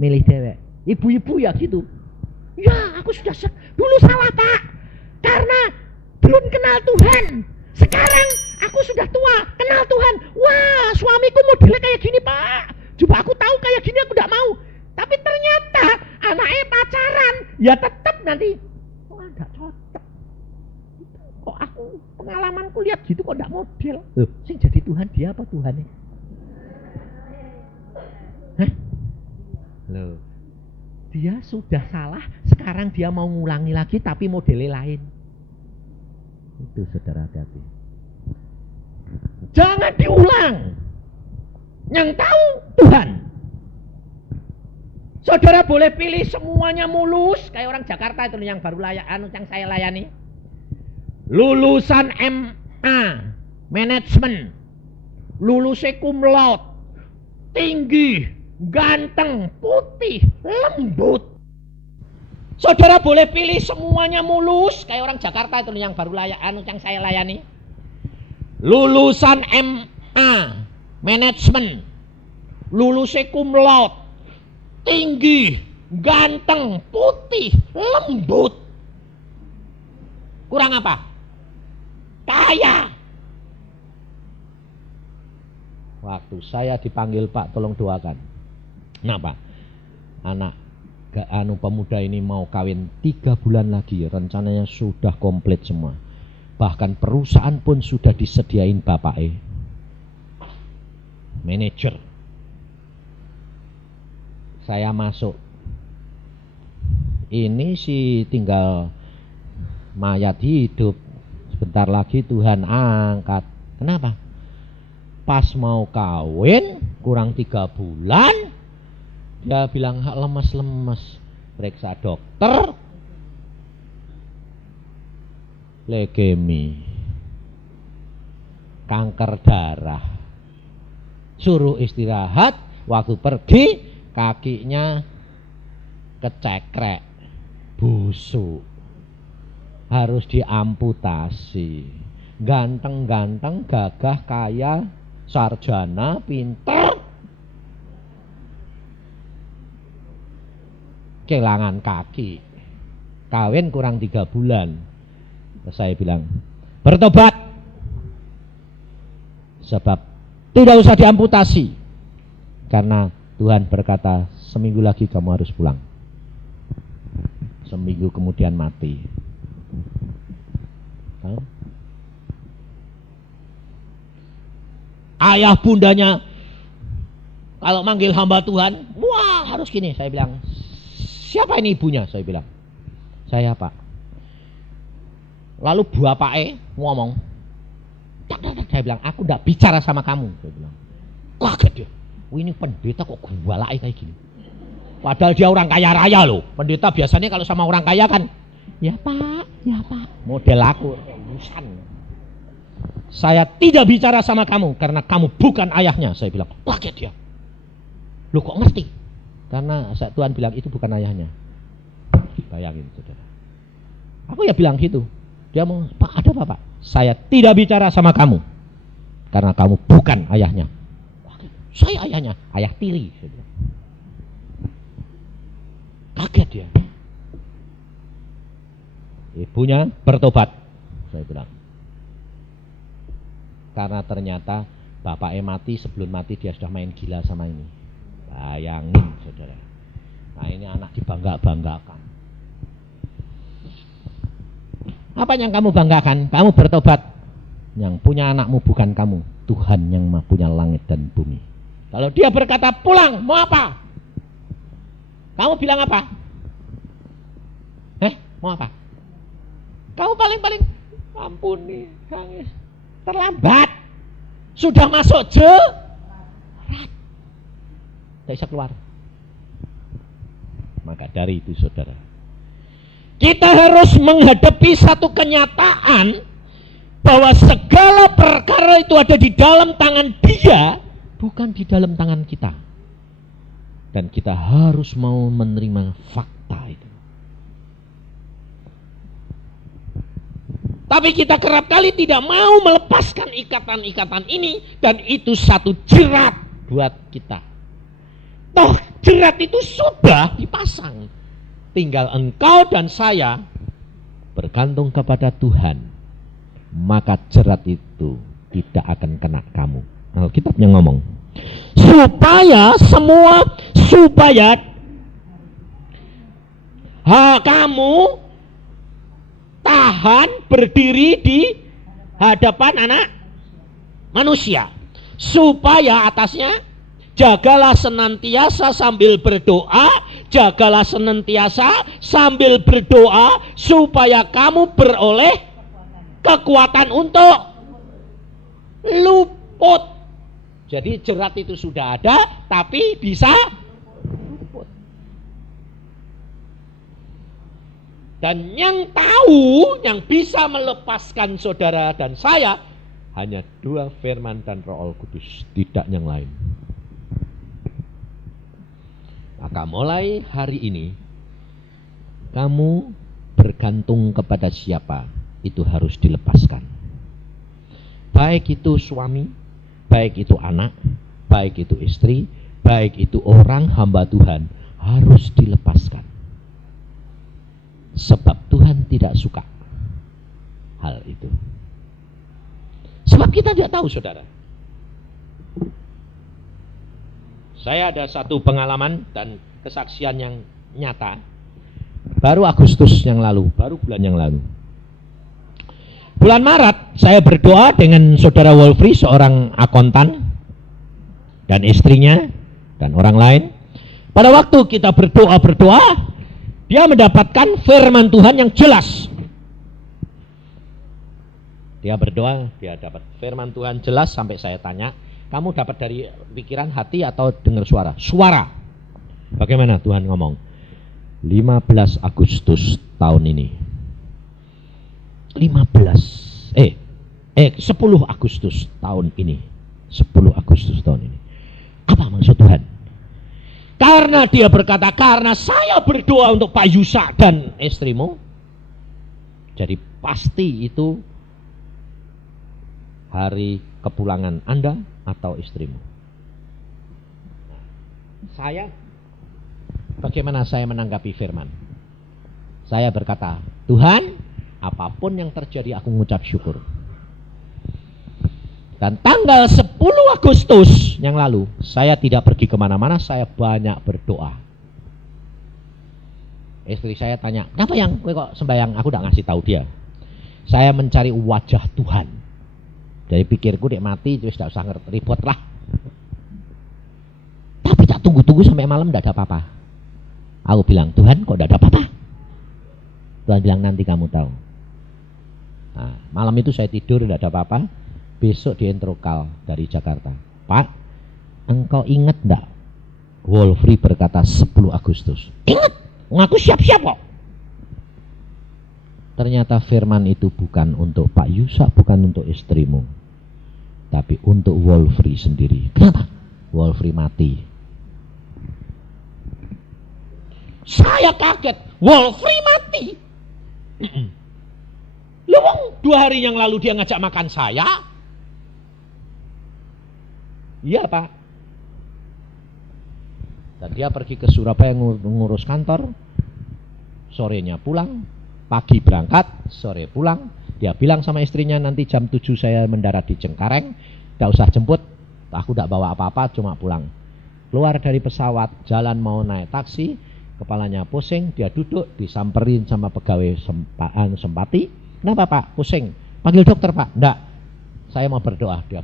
milih dewek. Ibu-ibu ya gitu. Ya aku sudah dulu salah Pak, karena belum kenal Tuhan. Sekarang aku sudah tua, kenal Tuhan. Wah suamiku modelnya kayak gini Pak, coba aku tahu kayak gini aku gak mau. Tapi ternyata anaknya pacaran, ya tetap nanti wah gak cocok. Kok aku pengalamanku lihat gitu kok gak model. Loh, sing jadi Tuhan dia apa Tuhannya? Hah? Loh, dia sudah salah, sekarang dia mau ngulangi lagi tapi modelnya lain. Itu saudara, hati-hati. Jangan diulang. Yang tahu Tuhan. Saudara boleh pilih semuanya mulus, kayak orang Jakarta itu yang baru yang saya layani. Lulusan MA, manajemen, lulusan cum laude, tinggi, ganteng, putih, lembut. Saudara boleh pilih semuanya mulus, kayak orang Jakarta itu yang baru yang saya layani. Lulusan MA, manajemen, lulusan cum laude, tinggi, ganteng, putih, lembut. Kurang apa? Kaya. Waktu saya dipanggil Pak, tolong doakan. Kenapa? Anak pemuda ini mau kawin 3 bulan lagi, rencananya sudah komplit semua. Bahkan perusahaan pun sudah disediain bapaknya. Manajer. Saya masuk, ini sih tinggal mayat hidup, sebentar lagi Tuhan angkat. Kenapa? Pas mau kawin kurang 3 bulan, dia bilang lemes-lemes, periksa dokter, leukemi, kanker darah, suruh istirahat. Waktu pergi kakinya kecekrek, busuk, harus diamputasi. Ganteng-ganteng, gagah, kaya, sarjana, pinter, kehilangan kaki, kawin kurang 3 bulan. Saya bilang bertobat, sebab tidak usah diamputasi, karena Tuhan berkata seminggu lagi kamu harus pulang. Seminggu kemudian mati. Ayah bundanya kalau manggil hamba Tuhan, wah harus gini. Saya bilang, siapa ini ibunya? Saya bilang, saya Pak. Lalu bapaknya ngomong, saya bilang, aku tidak bicara sama kamu. Saya bilang, kaget dia. Ini pendeta kok gualai kayak gini. Padahal dia orang kaya raya loh. Pendeta biasanya kalau sama orang kaya kan, ya Pak, ya Pak. Model aku, busan. Saya tidak bicara sama kamu karena kamu bukan ayahnya. Saya bilang, kaget dia. Lu kok ngerti? Karena Tuhan bilang itu bukan ayahnya. Bayangin saudara. Aku ya bilang gitu. Dia mau, Pak ada apa Pak? Saya tidak bicara sama kamu karena kamu bukan ayahnya. Saya ayahnya, ayah tiri. Saya bilang. Kaget dia. Ibunya bertobat. Saya bilang. Karena ternyata bapaknya mati, sebelum mati dia sudah main gila sama ini. Bayangin saudara. Nah ini anak dibangga-banggakan. Apa yang kamu banggakan? Kamu bertobat. Yang punya anakmu bukan kamu, Tuhan yang punya langit dan bumi. Kalau dia berkata pulang, mau apa? Kamu bilang apa? Mau apa? Kamu paling ampuni, nangis. Terlambat. Sudah masuk jerat. Tidak bisa keluar. Maka dari itu saudara, kita harus menghadapi satu kenyataan bahwa segala perkara itu ada di dalam tangan Dia, bukan di dalam tangan kita. Dan kita harus mau menerima fakta itu. Tapi kita kerap kali tidak mau melepaskan ikatan-ikatan ini, dan itu satu jerat buat kita. Toh jerat itu sudah dipasang. Tinggal engkau dan saya bergantung kepada Tuhan, maka jerat itu tidak akan kena kamu. Alkitabnya ngomong, supaya kamu tahan berdiri di hadapan anak manusia. Supaya atasnya, jagalah senantiasa sambil berdoa, supaya kamu beroleh kekuatan untuk luput. Jadi jerat itu sudah ada, tapi bisa luput. Dan yang tahu, yang bisa melepaskan saudara dan saya, hanya dua, firman dan Roh Kudus, tidak yang lain. Maka mulai hari ini, kamu bergantung kepada siapa, itu harus dilepaskan. Baik itu suami, baik itu anak, baik itu istri, baik itu orang hamba Tuhan, harus dilepaskan. Sebab Tuhan tidak suka hal itu. Sebab kita tidak tahu, saudara. Saya ada satu pengalaman dan kesaksian yang nyata. Baru Agustus yang lalu, baru bulan yang lalu. Bulan Maret saya berdoa dengan saudara Wolfri, seorang akuntan, dan istrinya dan orang lain. Pada waktu kita berdoa, dia mendapatkan firman Tuhan yang jelas. Dia berdoa, dia dapat firman Tuhan jelas sampai saya tanya, kamu dapat dari pikiran, hati, atau dengar suara? Suara. Bagaimana Tuhan ngomong? 15 Agustus tahun ini. 10 Agustus tahun ini. 10 Agustus tahun ini. Apa maksud Tuhan? Karena dia berkata, karena saya berdoa untuk Pak Yusa dan istrimu, jadi pasti itu hari kepulangan Anda atau istrimu. Bagaimana saya menanggapi firman? Saya berkata, Tuhan, apapun yang terjadi aku mengucap syukur. Dan tanggal 10 Agustus yang lalu, saya tidak pergi kemana-mana, saya banyak berdoa. Istri saya tanya, kenapa yang kowe kok sembahyang? Aku tidak ngasih tahu dia. Saya mencari wajah Tuhan. Jadi pikirku dek mati, terus tidak usah ngerti, ribut lah. Tapi tak tunggu-tunggu sampai malam tidak ada apa-apa. Aku bilang, Tuhan kok tidak ada apa-apa? Tuhan bilang, nanti kamu tahu. Nah, malam itu saya tidur tidak ada apa-apa. Besok di Entrokal dari Jakarta, Pak, engkau ingat enggak? Wolfri berkata 10 Agustus. Ingat, ngaku siap-siap kok. Ternyata firman itu bukan untuk Pak Yusa, bukan untuk istrimu, tapi untuk Wolfri sendiri. Kenapa? Wolfri mati. Saya kaget, Wolfri mati. Loh, 2 hari yang lalu dia ngajak makan saya. Iya Pak. Dan dia pergi ke Surabaya ngurus kantor. Sorenya pulang, pagi berangkat, sore pulang. Dia bilang sama istrinya, nanti jam 7 saya mendarat di Cengkareng, tidak usah jemput, aku tidak bawa apa-apa, cuma pulang. Keluar dari pesawat, jalan mau naik taksi, kepalanya pusing, dia duduk, disamperin sama pegawai Sempati. Kenapa Pak? Pusing. Panggil dokter Pak. Enggak, saya mau berdoa. Dia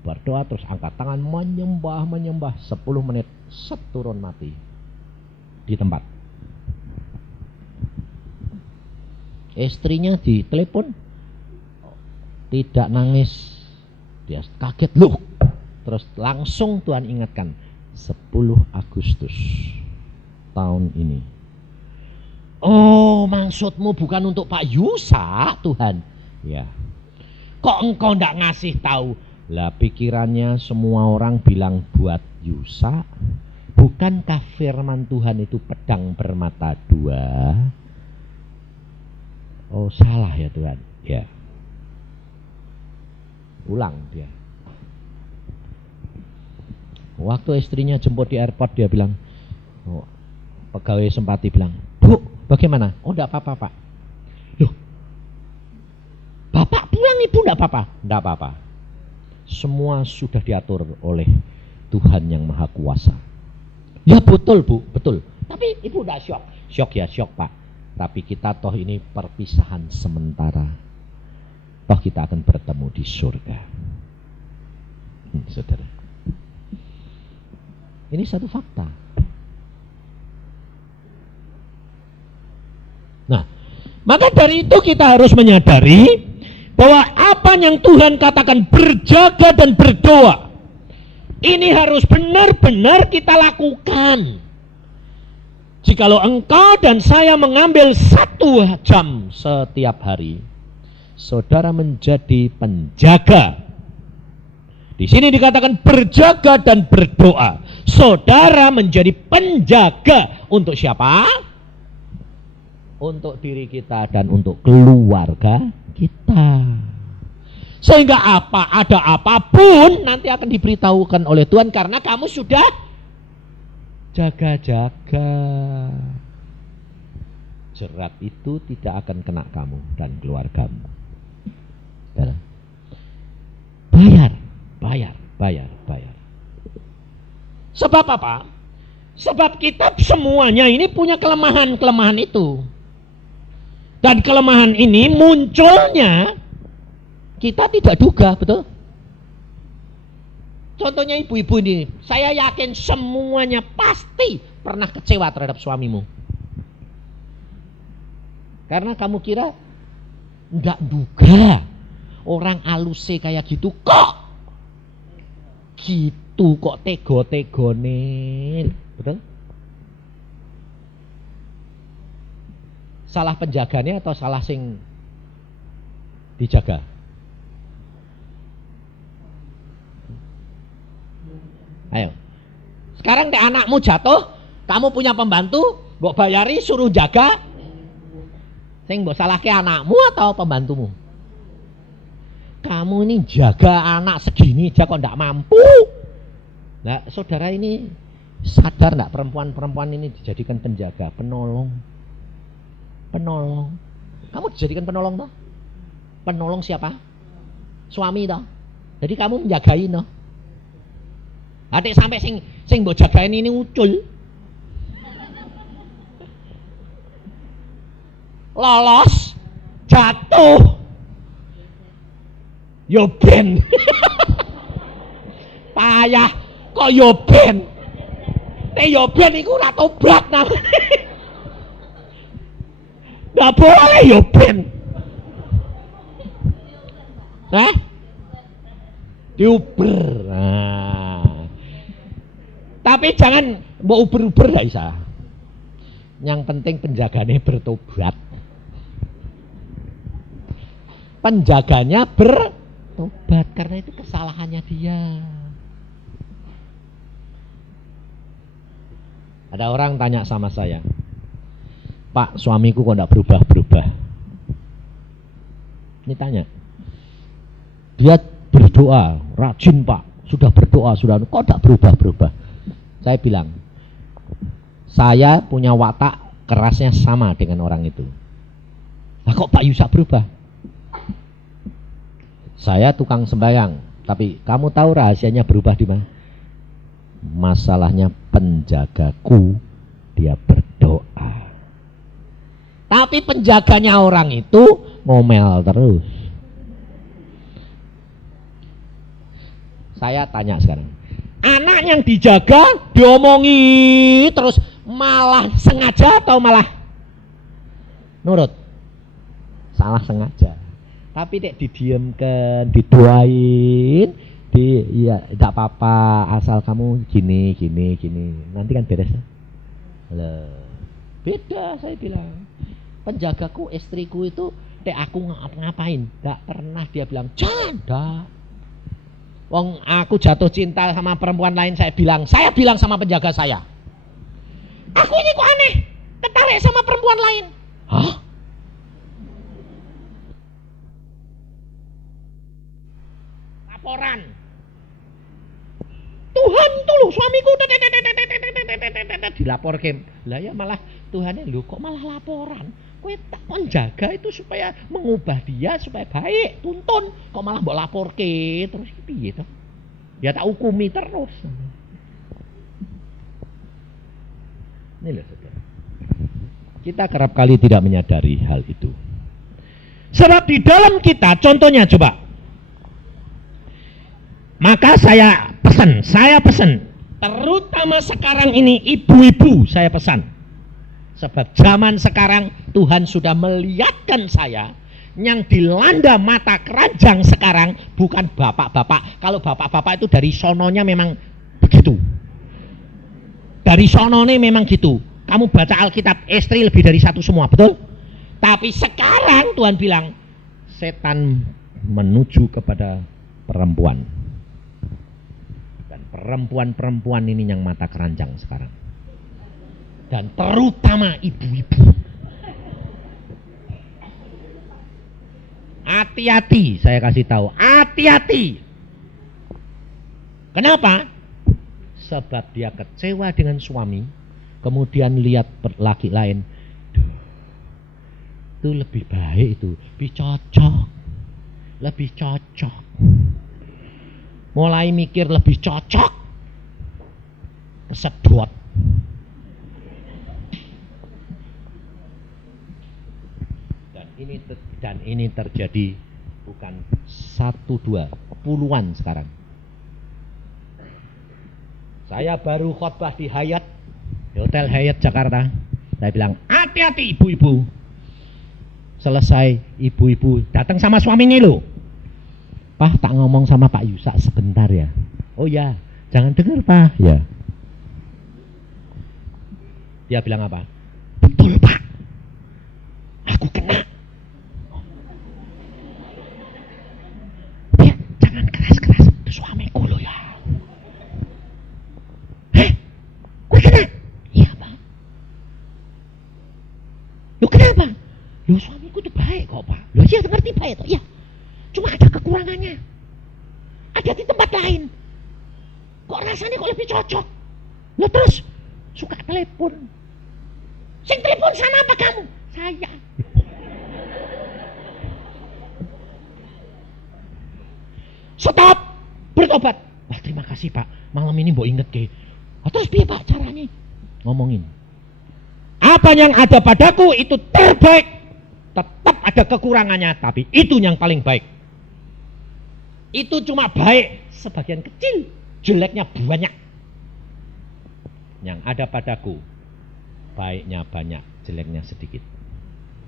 berdoa terus angkat tangan, menyembah 10 menit, turun mati di tempat. Istrinya ditelepon, tidak nangis, dia kaget, loh. Terus langsung Tuhan ingatkan, 10 Agustus tahun ini. Oh, maksudmu bukan untuk Pak Yusa, Tuhan? Ya. Kok engkau tidak ngasih tahu? Lah pikirannya semua orang bilang buat Yusa. Bukankah firman Tuhan itu pedang bermata 2? Oh, salah ya Tuhan. Ya. Ulang dia. Waktu istrinya jemput di airport, dia bilang, pegawai Sempati bilang, "Bu, bagaimana?" "Oh, enggak apa-apa, Pak." "Loh, Bapak pulang, Ibu enggak apa-apa?" "Enggak apa-apa. Semua sudah diatur oleh Tuhan yang Maha Kuasa." "Ya betul, Bu, betul. Tapi Ibu enggak syok." "Syok ya, syok, Pak. Tapi kita toh ini perpisahan sementara. Toh kita akan bertemu di surga." Saudara, ini satu fakta. Nah, maka dari itu kita harus menyadari bahwa apa yang Tuhan katakan berjaga dan berdoa, ini harus benar-benar kita lakukan. Jikalau engkau dan saya mengambil 1 jam setiap hari, saudara menjadi penjaga. Di sini dikatakan berjaga dan berdoa. Saudara menjadi penjaga untuk siapa? Untuk diri kita dan untuk keluarga kita. Sehingga ada apapun nanti akan diberitahukan oleh Tuhan karena kamu sudah jaga-jaga. Jerat itu tidak akan kena kamu dan keluargamu. Bayar. Sebab apa? Sebab kita semuanya ini punya kelemahan-kelemahan itu. Dan kelemahan ini munculnya kita tidak duga, betul? Contohnya ibu-ibu ini, saya yakin semuanya pasti pernah kecewa terhadap suamimu. Karena kamu kira enggak duga orang aluse kayak gitu kok tego-tegone, betul? Salah penjaganya atau salah sing dijaga? Ayo. Sekarang anakmu jatuh, kamu punya pembantu, mbok bayari suruh jaga. Sing mbok salahke anakmu atau pembantumu? Kamu ini jaga anak segini aja kok enggak mampu. Nah, saudara ini sadar enggak perempuan-perempuan ini dijadikan penjaga, penolong. Kamu dijadikan penolong toh? Penolong siapa? Suami toh. Jadi kamu menjagain toh. Adik sampai sing mbok jagain ini ucul. Lolos, jatuh. Yo ben. Payah kok yo ben. Yo ben iku ora tobat nang. Nggak boleh yo ben. Diuber. Nah. Tapi jangan mau uber-uber gak bisa. Yang penting penjaganya bertobat. Penjaganya bertobat karena itu kesalahannya dia. Ada orang tanya sama saya, "Pak, suamiku kok enggak berubah-berubah?" Ini tanya. Dia berdoa, rajin Pak, sudah berdoa, sudah kok enggak berubah-berubah? Saya bilang, saya punya watak kerasnya sama dengan orang itu. Lah kok Pak Yusak berubah? Saya tukang sembahyang, tapi kamu tahu rahasianya berubah di mana? Masalahnya penjagaku dia berdoa. Tapi penjaganya orang itu ngomel terus. Saya tanya sekarang, anak yang dijaga diomongi terus malah sengaja atau malah nurut? Salah sengaja. Tapi dek didiamkan, didoain, ya tidak apa-apa asal kamu gini. Nanti kan beres. Beda saya bilang. Penjagaku, istriku itu dek aku ngapain? Tidak pernah dia bilang canda. Wong aku jatuh cinta sama perempuan lain, saya bilang sama penjaga saya, aku ini kok aneh, tertarik sama perempuan lain. Hah? Laporan. Tuhan tuh loh suamiku dilaporkan. Lah ya malah Tuhannya lho kok malah laporan. Kowe tak kon jaga itu supaya mengubah dia supaya baik, tuntun. Kok malah mbok laporke terus piye to? Ya tak hukumi terus. Ini loh saudara. Kita kerap kali tidak menyadari hal itu. Sebab di dalam kita, contohnya coba. Maka saya pesan, terutama sekarang ini ibu-ibu saya pesan. Sebab zaman sekarang Tuhan sudah melihatkan saya, yang dilanda mata keranjang sekarang bukan bapak-bapak. Kalau bapak-bapak itu dari sononya memang begitu. Dari sononya memang gitu. Kamu baca Alkitab, istri lebih dari satu semua, betul? Tapi sekarang Tuhan bilang, setan menuju kepada perempuan. Dan perempuan-perempuan ini yang mata keranjang sekarang. Dan terutama ibu-ibu. Hati-hati, saya kasih tahu, hati-hati. Kenapa? Sebab dia kecewa dengan suami, kemudian lihat laki lain, itu lebih baik, itu lebih cocok. Mulai mikir lebih cocok, kesedot. Dan ini terjadi bukan 1-2, puluhan sekarang. Saya baru khotbah di Hyatt, di Hotel Hyatt Jakarta. Saya bilang, hati-hati ibu-ibu. Selesai, ibu-ibu datang sama suaminya loh. Pak, tak ngomong sama Pak Yusak sebentar ya. Oh ya, jangan dengar Pak. Ya. Dia bilang apa? Betul Pak, aku kena. Ya, jangan keras-keras, itu suamiku loh ya. Gue kena? Iya Pak. Lo kenapa? Lo suamiku tuh baik kok Pak. Lo iya ngerti baik toh? Iya. Cuma ada kekurangannya. Ada di tempat lain. Kok rasanya kok lebih cocok? Lo terus suka telepon. Sing telepon sana apa kamu? Saya. Stop. Bertobat. Wah terima kasih Pak. Malam ini mbok inget ke. Terus piye Pak caranya? Ngomongin. Apa yang ada padaku itu terbaik. Tetap ada kekurangannya, tapi itu yang paling baik. Itu cuma baik sebagian kecil, jeleknya banyak. Yang ada padaku, baiknya banyak, jeleknya sedikit.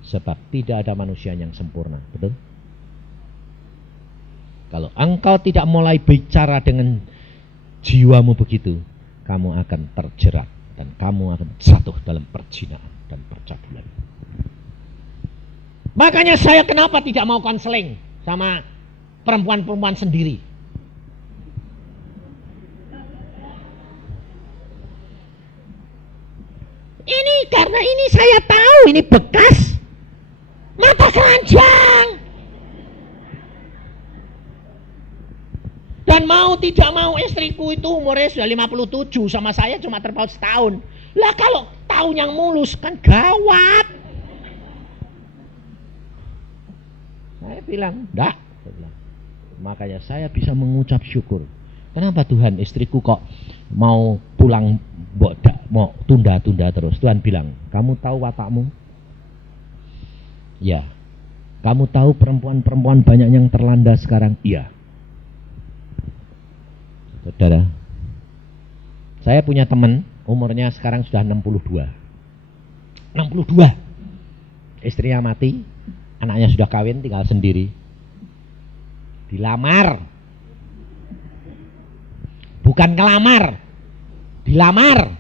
Sebab tidak ada manusia yang sempurna, betul? Kalau engkau tidak mulai bicara dengan jiwamu begitu, kamu akan terjerat dan kamu akan jatuh dalam perzinahan dan percabulan. Makanya saya kenapa tidak mau konseling sama perempuan-perempuan sendiri. Ini karena ini saya tahu ini bekas mata keranjang. Dan mau tidak mau istriku itu umurnya sudah 57, sama saya cuma terpaut setahun. Lah kalau tahun yang mulus kan gawat. Saya bilang, enggak. Makanya saya bisa mengucap syukur. Kenapa Tuhan istriku kok mau pulang mau tunda-tunda terus? Tuhan bilang, kamu tahu watakmu? Ya. Kamu tahu perempuan-perempuan banyak yang terlanda sekarang? Iya. Saudara, saya punya teman umurnya sekarang sudah 62. Istrinya mati, anaknya sudah kawin, tinggal sendiri. Dilamar. Bukan ngelamar. Dilamar.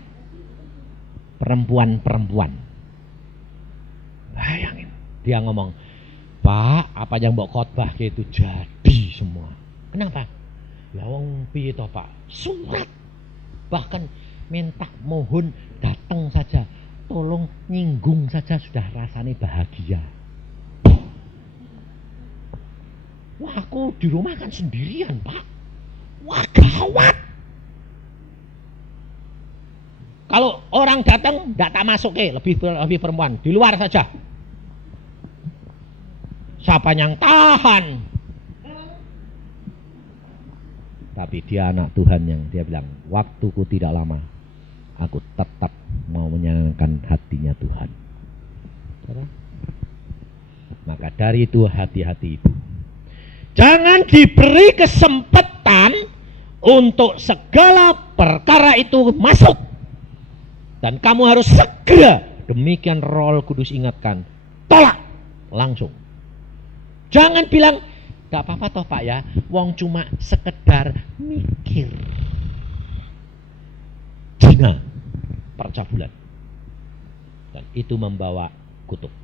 Perempuan-perempuan. Bayangin. Dia ngomong, Pak, apa yang mbok khotbah itu jadi semua. Kenapa? Lah wong piye to, Pak? Surat. Bahkan minta mohon datang saja. Tolong nyinggung saja sudah rasanya bahagia. Wah, aku di rumah kan sendirian, Pak. Wah, gawat. Kalau orang datang, tidak tak masuk lebih perempuan, di luar saja. Siapa yang tahan? Tapi dia anak Tuhan yang dia bilang, waktuku tidak lama, aku tetap mau menyenangkan hatinya Tuhan. Maka dari itu hati-hati ibu. Jangan diberi kesempatan untuk segala perkara itu masuk. Dan kamu harus segera, demikian Roh Kudus ingatkan, tolak langsung. Jangan bilang, gak apa-apa toh Pak ya, wong cuma sekedar mikir. Zina percabulan. Dan itu membawa kutuk.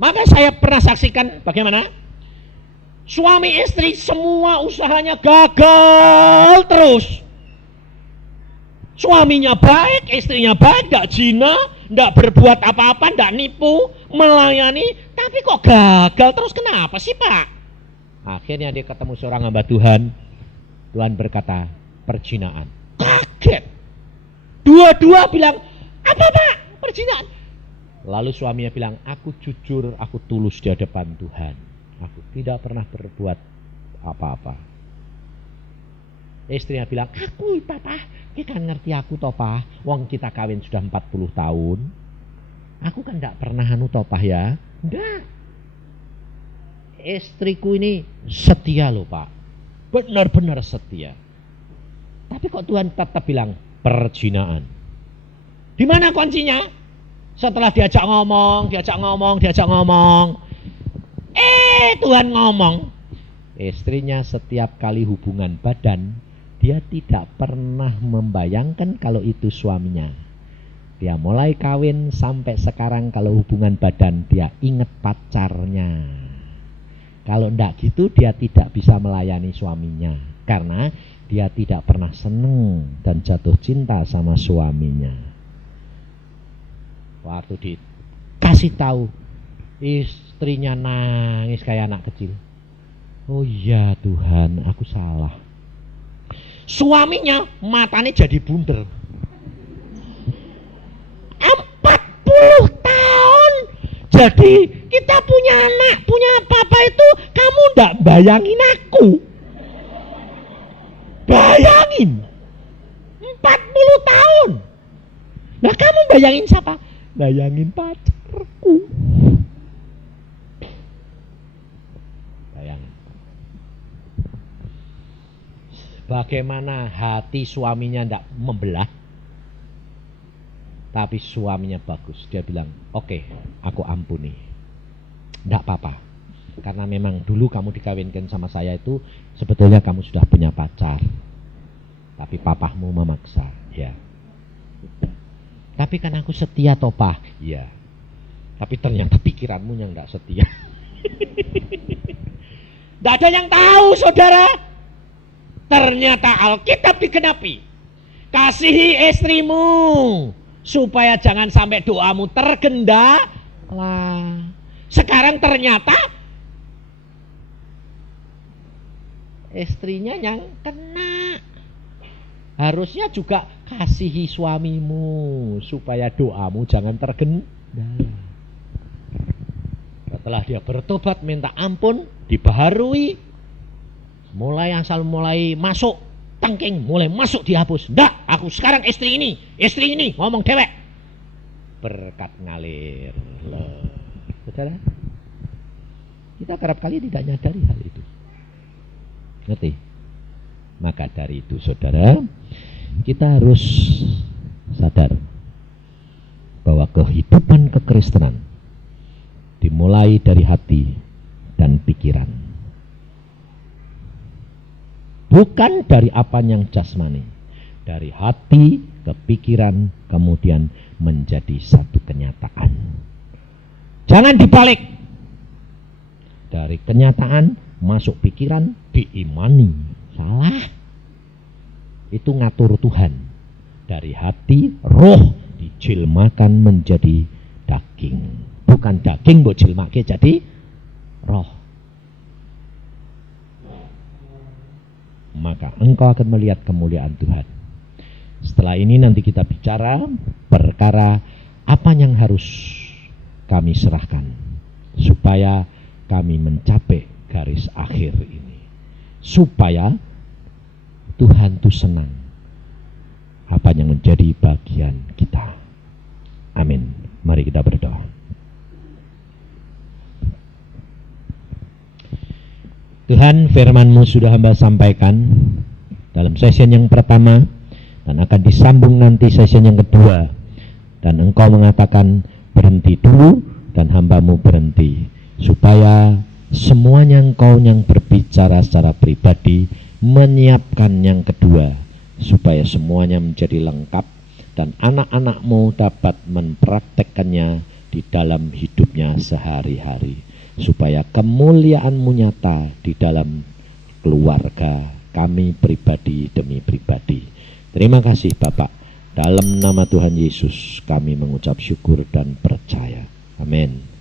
Maka saya pernah saksikan bagaimana suami istri semua usahanya gagal terus. Suaminya baik, istrinya baik, tidak zina, tidak berbuat apa-apa, tidak nipu, melayani, tapi kok gagal terus, kenapa sih Pak? Akhirnya dia ketemu seorang hamba Tuhan. Tuhan berkata, perzinaan. Kaget. Dua-dua bilang, apa Pak? Perzinaan. Lalu suaminya bilang, aku jujur, aku tulus di hadapan Tuhan. Aku tidak pernah berbuat apa-apa. Istrinya bilang, aku Papa, kita kan ngerti aku toh Pak, wong kita kawin sudah 40 tahun. Aku kan tidak pernah toh Pak ya. Enggak. Istriku ini setia loh Pak. Benar-benar setia. Tapi kok Tuhan tetap bilang perzinaan. Di mana kuncinya? Setelah diajak ngomong. Tuhan ngomong. Istrinya setiap kali hubungan badan, dia tidak pernah membayangkan kalau itu suaminya. Dia mulai kawin sampai sekarang kalau hubungan badan dia ingat pacarnya. Kalau enggak gitu dia tidak bisa melayani suaminya. Karena dia tidak pernah senang dan jatuh cinta sama suaminya. Waktu dikasih tahu, istrinya nangis kayak anak kecil. Oh iya Tuhan, aku salah. Suaminya matanya jadi bunder. 40 tahun. Jadi kita punya anak, punya papa itu kamu ndak bayangin aku. Bayangin. 40 tahun. Nah kamu bayangin siapa? Bayangin pacarku. Bayangin. Bagaimana hati suaminya ndak membelah. Tapi suaminya bagus. Dia bilang, oke, aku ampuni. Ndak apa-apa. Karena memang dulu kamu dikawinkan sama saya itu sebetulnya kamu sudah punya pacar. Tapi papahmu memaksa. Ya. Tapi kan aku setia toh Pak. Ya. Tapi ternyata pikiranmu yang ndak setia. Ndak ada yang tahu saudara. Ternyata Alkitab digenapi. Kasihi istrimu supaya jangan sampai doamu tergendala. Sekarang ternyata istrinya yang kena. Harusnya juga kasihi suamimu supaya doamu jangan tergendala. Setelah dia bertobat minta ampun, dibaharui, mulai masuk tangking, mulai masuk dihapus. Ndak, aku sekarang istri ini ngomong dewek. Berkat ngalir. Loh. Saudara, kita kerap kali tidak nyadari hal itu. Ngerti? Maka dari itu saudara, kita harus sadar bahwa kehidupan kekristenan dimulai dari hati dan pikiran. Bukan dari apa yang jasmani. Dari hati ke pikiran kemudian menjadi satu kenyataan. Jangan dibalik. Dari kenyataan masuk pikiran diimani. Salah. Itu ngatur Tuhan. Dari hati roh dijilmakan menjadi daging. Bukan daging mbok jilmake jadi roh. Maka engkau akan melihat kemuliaan Tuhan. Setelah ini nanti kita bicara perkara apa yang harus kami serahkan supaya kami mencapai garis akhir ini, supaya Tuhan itu senang apa yang menjadi bagian kita. Amin. Mari kita berdoa. Tuhan, firman-Mu sudah hamba sampaikan dalam session yang pertama dan akan disambung nanti session yang kedua, dan Engkau mengatakan berhenti dulu dan hamba-Mu berhenti, supaya semuanya Engkau yang berbicara secara pribadi menyiapkan yang kedua, supaya semuanya menjadi lengkap dan anak-anak-Mu dapat mempraktekkannya di dalam hidupnya sehari-hari, supaya kemuliaan-Mu nyata di dalam keluarga kami pribadi demi pribadi. Terima kasih Bapak. Dalam nama Tuhan Yesus kami mengucap syukur dan percaya. Amin.